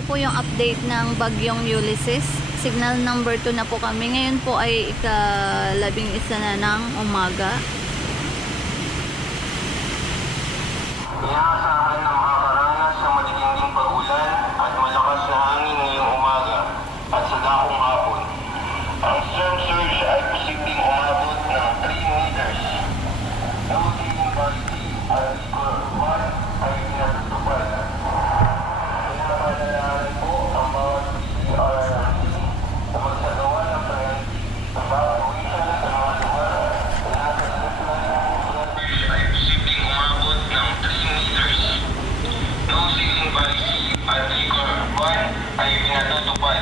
ito po yung update ng bagyong Ulysses. Signal number 2 na po kami. Ngayon po ay ika-11 na ng umaga. Inaasahan na makakaranas sa matitinding pag-ulan at malakas na hangin ngayong umaga at sa dakong hapon. Ang storm surge ay posibleng umabot ng 3 meters. Noting Basti at Score 1 ay pinatutupad. Pinapalalahan po ang bawat PRRC na magsagawa ng preventive evacuation sa mga lugar na nasa susunod ay posibleng umabot ng 3 meters. No ceiling policy at Score 1 ay pinatutupad.